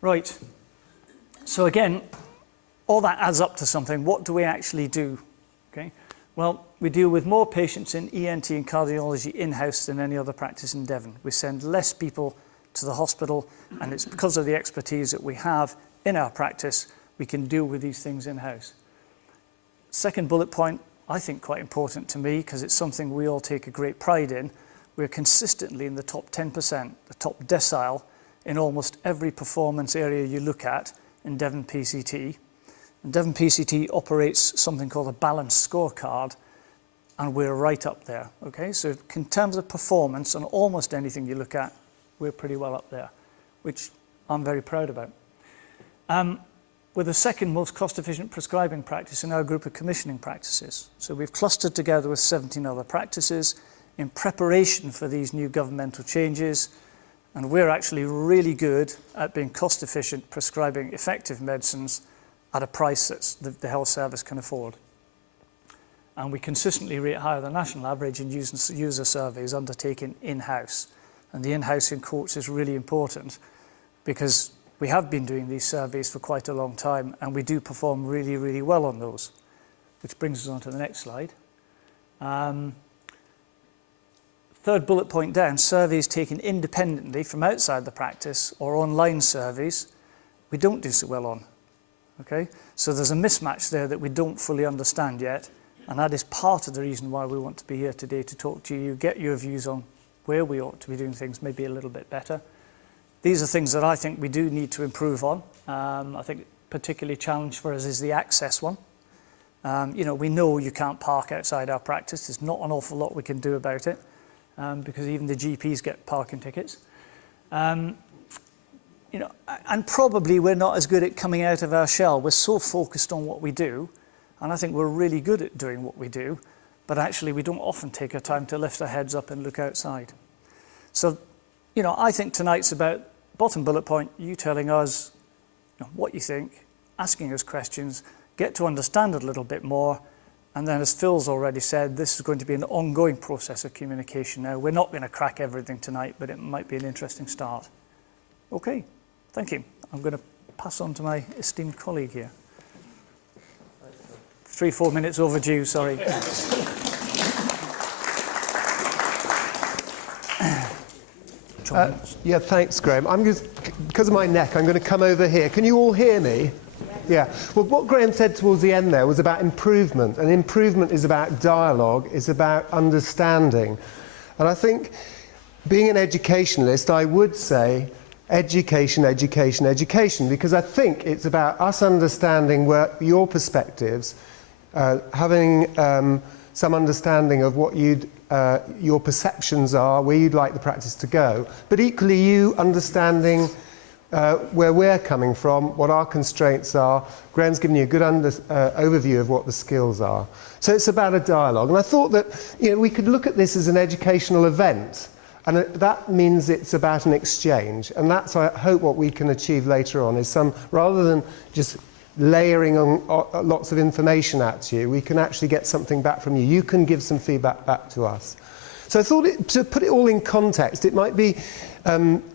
Right. So again, all that adds up to something. What do we actually do? Okay. Well, we deal with more patients in ENT and cardiology in-house than any other practice in Devon. We send less people to the hospital, and it's because of the expertise that we have in our practice, we can deal with these things in-house. Second bullet point, I think quite important to me, because it's something we all take a great pride in. We're consistently in the top 10%, the top decile, in almost every performance area you look at in Devon PCT. And Devon PCT operates something called a balanced scorecard, and we're right up there, okay? So in terms of performance on almost anything you look at, we're pretty well up there, which I'm very proud about. We're the second most cost-efficient prescribing practice in our group of commissioning practices. So we've clustered together with 17 other practices in preparation for these new governmental changes, and we're actually really good at being cost-efficient, prescribing effective medicines at a price that the health service can afford. And we consistently rate higher than national average in user surveys undertaken in-house. And the in-house in quotes is really important because we have been doing these surveys for quite a long time, and we do perform really, really well on those, which brings us on to the next slide. Third bullet point down, surveys taken independently from outside the practice or online surveys, we don't do so well on. Okay? So there's a mismatch there that we don't fully understand yet, and that is part of the reason why we want to be here today, to talk to you, get your views on where we ought to be doing things maybe a little bit better. These are things that I think we do need to improve on. I think particularly challenge for us is the access one. You know, we know you can't park outside our practice. There's not an awful lot we can do about it, because even the GPs get parking tickets. You know, and probably we're not as good at coming out of our shell. We're so focused on what we do, and I think we're really good at doing what we do, but actually we don't often take our time to lift our heads up and look outside. So, you know, I think tonight's about, bottom bullet point, you telling us, you know, what you think, asking us questions, get to understand it a little bit more, and then as Phil's already said, this is going to be an ongoing process of communication now. We're not going to crack everything tonight, but it might be an interesting start. Okay. Thank you. I'm going to pass on to my esteemed colleague here. 3-4 minutes overdue, sorry. Yeah, thanks, Graham. I'm just, because of my neck, I'm going to come over here. Can you all hear me? Yeah. Well, what Graham said towards the end there was about improvement, and improvement is about dialogue, it's about understanding. And I think, being an educationalist, I would say, education, education, education, because I think it's about us understanding where your perspectives, having some understanding of what your perceptions are, where you'd like the practice to go, but equally you understanding where we're coming from, what our constraints are. Graham's given you a good overview of what the skills are. So it's about a dialogue, and I thought that, you know, we could look at this as an educational event. And that means it's about an exchange, and that's, I hope, what we can achieve later on, is some, rather than just layering on lots of information at you, we can actually get something back from you. You can give some feedback back to us. So I thought, to put it all in context, it might be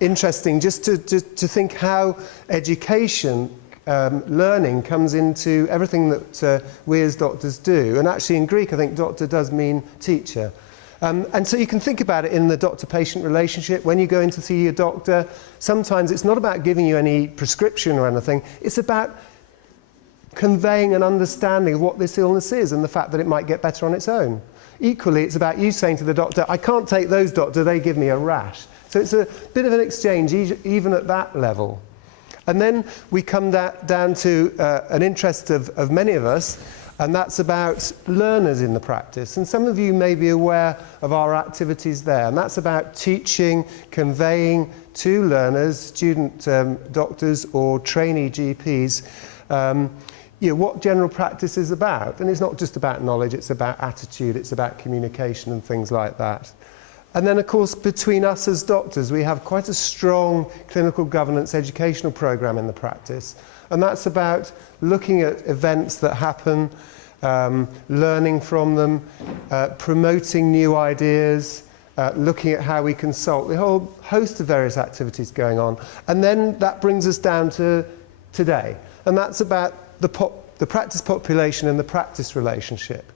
interesting just to think how education, learning, comes into everything that we as doctors do. And actually in Greek, I think doctor does mean teacher. And so you can think about it in the doctor-patient relationship. When you go in to see your doctor, sometimes it's not about giving you any prescription or anything. It's about conveying an understanding of what this illness is and the fact that it might get better on its own. Equally, it's about you saying to the doctor, I can't take those, doctor, they give me a rash. So it's a bit of an exchange, even at that level. And then we come down to an interest of many of us, and that's about learners in the practice. And some of you may be aware of our activities there, and that's about teaching, conveying to learners, student doctors or trainee GPs, you know, what general practice is about. And it's not just about knowledge, it's about attitude, it's about communication and things like that. And then, of course, between us as doctors, we have quite a strong clinical governance educational program in the practice. And that's about looking at events that happen, learning from them, promoting new ideas, looking at how we consult, the whole host of various activities going on. And then that brings us down to today. And that's about the practice population and the practice relationship.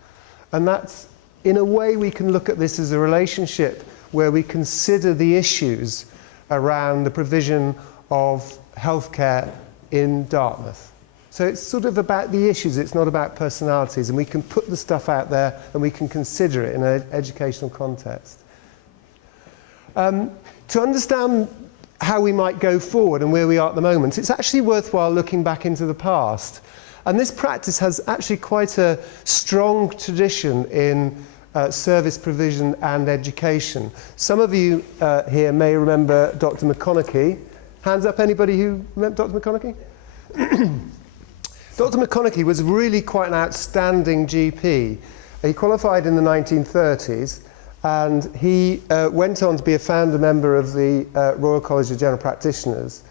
And that's, in a way, we can look at this as a relationship where we consider the issues around the provision of healthcare in Dartmouth. So it's sort of about the issues, it's not about personalities, and we can put the stuff out there and we can consider it in an educational context. To understand how we might go forward and where we are at the moment, it's actually worthwhile looking back into the past. And this practice has actually quite a strong tradition in service provision and education. Some of you here may remember Dr. McConaughey. Hands up, anybody who remember Dr. McConaughey? Dr. McConaughey was really quite an outstanding GP. He qualified in the 1930s, and he went on to be a founder member of the Royal College of General Practitioners,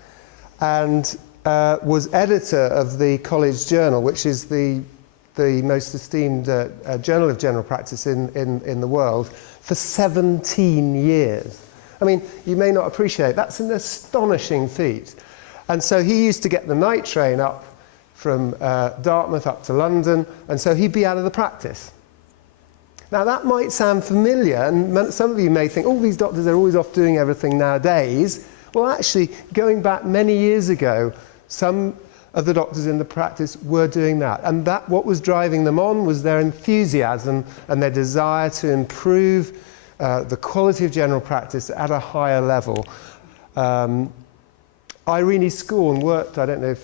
and was editor of the College Journal, which is the most esteemed journal of general practice in the world, for 17 years. I mean, you may not appreciate, that's an astonishing feat. And so he used to get the night train up from Dartmouth up to London, and so he'd be out of the practice. Now that might sound familiar, and some of you may think, oh, these doctors are always off doing everything nowadays. Well, actually, going back many years ago, some of the doctors in the practice were doing that. And that, what was driving them on was their enthusiasm and their desire to improve the quality of general practice at a higher level. Irene Scorn worked, I don't know if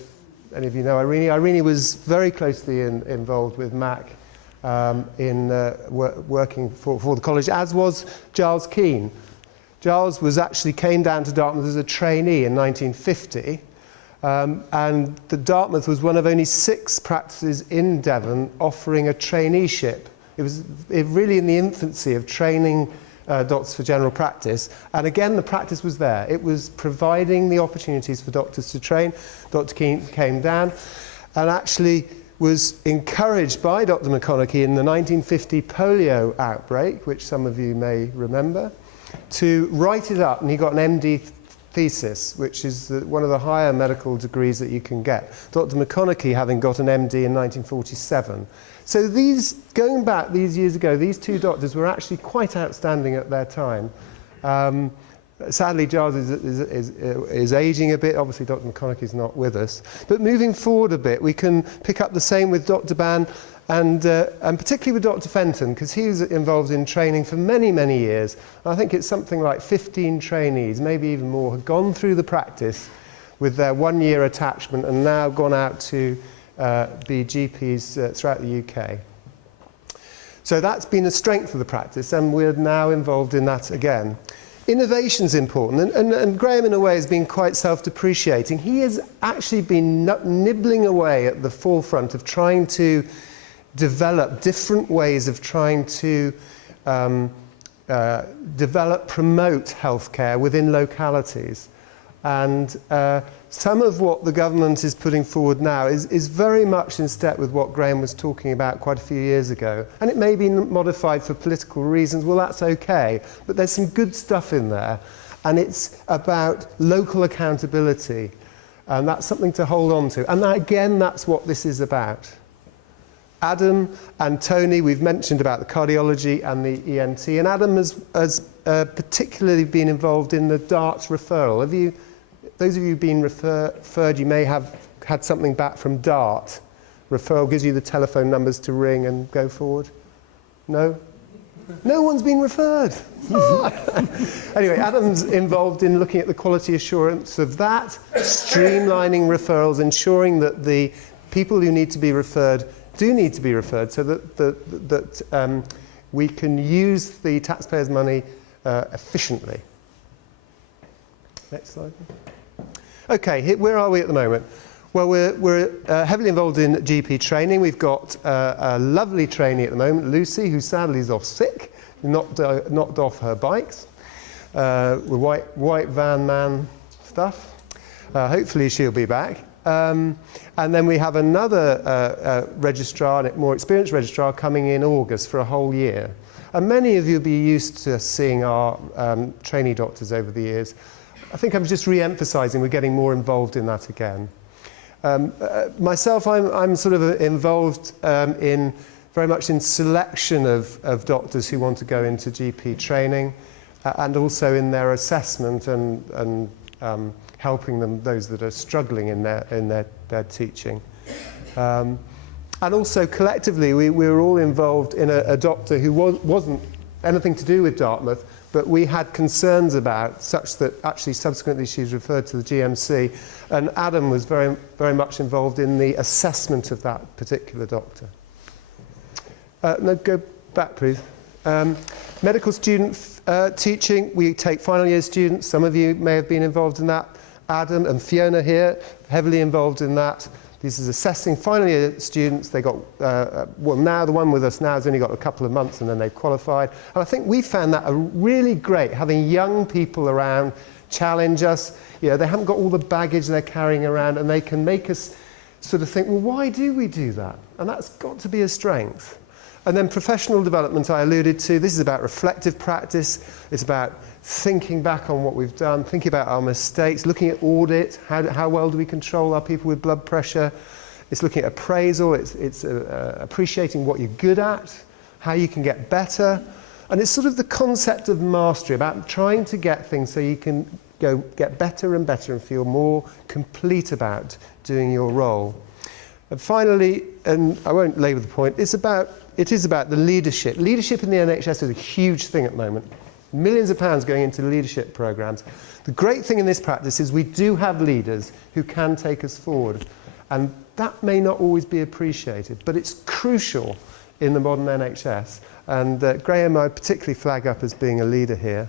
any of you know Irene. Irene was very closely involved with Mac in working for the college, as was Giles Keane. Giles came down to Dartmouth as a trainee in 1950, and Dartmouth was one of only 6 practices in Devon offering a traineeship. It was really in the infancy of training doctors for general practice, and again the practice was there. It was providing the opportunities for doctors to train. Dr. Keane came down and actually was encouraged by Dr. McConaughey in the 1950 polio outbreak, which some of you may remember, to write it up, and he got an MD thesis, which is one of the higher medical degrees that you can get. Dr. McConaughey having got an MD in 1947. So going back these years ago, these 2 doctors were actually quite outstanding at their time. Sadly, Giles is aging a bit. Obviously, Dr. McConaughey's not with us. But moving forward a bit, we can pick up the same with Dr. Ban and particularly with Dr. Fenton, because he was involved in training for many, many years. I think it's something like 15 trainees, maybe even more, have gone through the practice with their 1-year attachment and now gone out to be GPs throughout the UK. So that's been a strength of the practice, and we're now involved in that again. Innovation's important, and Graham, in a way, has been quite self-depreciating. He has actually been nibbling away at the forefront of trying to develop different ways of trying to promote healthcare within localities. And some of what the government is putting forward now is very much in step with what Graham was talking about quite a few years ago. And it may be modified for political reasons. Well, that's okay. But there's some good stuff in there. And it's about local accountability. And that's something to hold on to. And that, again, that's what this is about. Adam and Tony, we've mentioned about the cardiology and the ENT. And Adam has particularly been involved in the DART referral. Those of you who've been referred, you may have had something back from DART. Referral gives you the telephone numbers to ring and go forward. No? No one's been referred. Anyway, Adam's involved in looking at the quality assurance of that, streamlining referrals, ensuring that the people who need to be referred do need to be referred, so that we can use the taxpayers' money efficiently. Next slide. Okay, where are we at the moment? Well, we're heavily involved in GP training. We've got a lovely trainee at the moment, Lucy, who sadly is off sick, knocked off her bikes, with white van man stuff. Hopefully she'll be back. And then we have another registrar, more experienced registrar, coming in August for a whole year. And many of you will be used to seeing our trainee doctors over the years. I think I'm just re-emphasising we're getting more involved in that again. Myself, I'm sort of involved in very much in selection of doctors who want to go into GP training and also in their assessment and helping them, those that are struggling in their teaching. And also collectively, we were all involved in a doctor who wasn't anything to do with Dartmouth, but we had concerns about, such that actually subsequently she's referred to the GMC, and Adam was very, very much involved in the assessment of that particular doctor. No, go back, please. Medical student teaching, we take final year students. Some of you may have been involved in that. Adam and Fiona here, heavily involved in that. This is assessing final year students. They got, well, now the one with us now has only got a couple of months and then they've qualified. And I think we found that really great, having young people around challenge us. You know, they haven't got all the baggage they're carrying around, and they can make us sort of think, well, why do we do that? And that's got to be a strength. And then professional development I alluded to. This is about reflective practice. It's about thinking back on what we've done, thinking about our mistakes, looking at audit, how well do we control our people with blood pressure. It's looking at appraisal, it's appreciating what you're good at, how you can get better. And it's sort of the concept of mastery, about trying to get things so you can get better and better and feel more complete about doing your role. And finally, and I won't labour the point, it is about the leadership. Leadership in the NHS is a huge thing at the moment. Millions of pounds going into leadership programmes. The great thing in this practice is we do have leaders who can take us forward. And that may not always be appreciated, but it's crucial in the modern NHS. And Graham, I particularly flag up as being a leader here.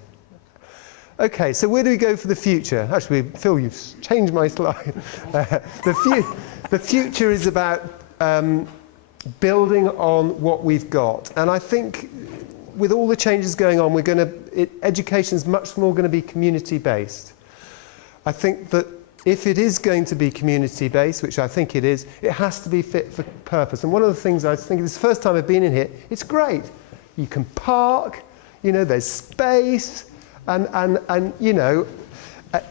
Okay, so where do we go for the future? Actually, Phil, you've changed my slide. The future is about building on what we've got. And I think with all the changes going on, education is much more going to be community-based. I think that if it is going to be community-based, which I think it is, it has to be fit for purpose. And one of the things I was thinking, this is the first time I've been in here, it's great. You can park, you know, there's space, and you know,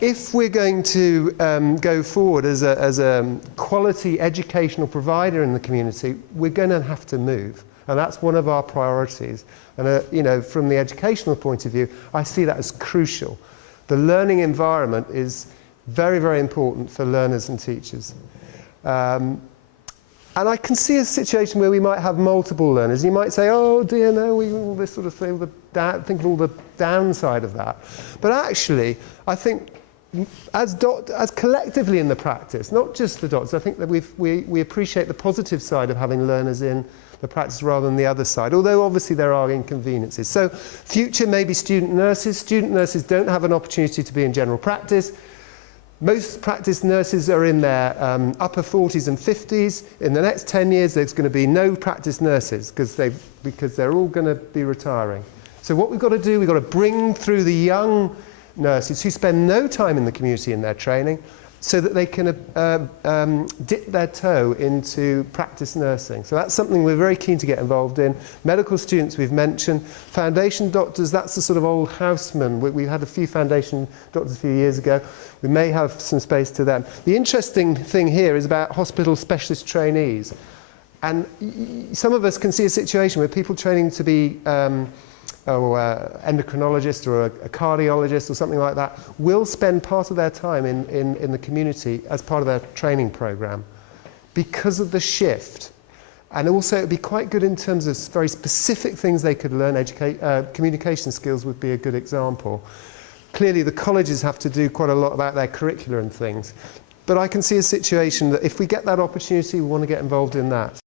if we're going to go forward as a quality educational provider in the community, we're going to have to move. And that's one of our priorities. And you know, from the educational point of view, I see that as crucial. The learning environment is very, very important for learners and teachers. And I can see a situation where we might have multiple learners. You might say, oh dear, no, all this sort of thing, think of all the downside of that. But actually, I think as collectively in the practice, not just the doctors, I think that we appreciate the positive side of having learners in the practice rather than the other side, although obviously there are inconveniences. So future maybe student nurses. Student nurses don't have an opportunity to be in general practice. Most practice nurses are in their upper 40s and 50s. In the next 10 years, there's going to be no practice nurses because they're all going to be retiring. So what we've got to do, we've got to bring through the young nurses who spend no time in the community in their training so that they can dip their toe into practice nursing. So that's something we're very keen to get involved in. Medical students we've mentioned. Foundation doctors, that's the sort of old houseman. We had a few foundation doctors a few years ago. We may have some space to them. The interesting thing here is about hospital specialist trainees. And some of us can see a situation where people training to be endocrinologist or a cardiologist or something like that will spend part of their time in the community as part of their training program because of the shift. And also it would be quite good in terms of very specific things they could learn. Communication skills would be a good example. Clearly the colleges have to do quite a lot about their curricula and things. But I can see a situation that if we get that opportunity, we want to get involved in that.